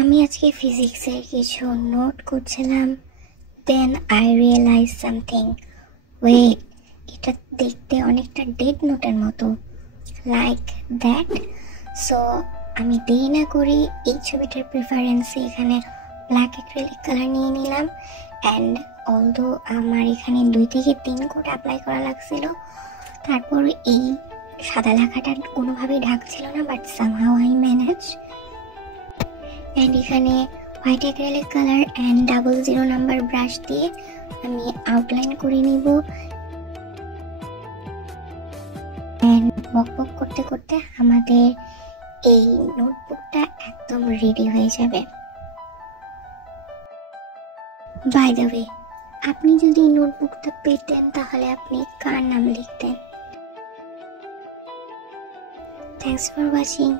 আমি আজকে ফিজিক্সের কিছু নোট করছিলাম, then I realize something. Wait, এটা দেখতে অনেকটা ডেড নোটের মতো, লাইক দ্যাট। সো আমি দেরি না করি এই ছবিটার প্রেফারেন্সে এখানে ব্ল্যাক অ্যাক্রিলিক কালার নিয়ে নিলাম। অ্যান্ড অলদো আমার এখানে 2 থেকে 3 কোট অ্যাপ্লাই করা লাগছিল, তারপর এই সাদা লেখাটা কোনোভাবেই ঢাকছিল না, but somehow I manage. And এখানে white acrylic colour and 00 number brush দিয়ে আমি আউটলাইন করে নিব। অ্যান্ড বক করতে করতে আমাদের এই নোটবুকটা একদম রেডি হয়ে যাবে। বাই দ্য ওয়ে, আপনি যদি নোটবুকটা পেতেন তাহলে আপনি কার নাম লিখতেন? Thanks for watching.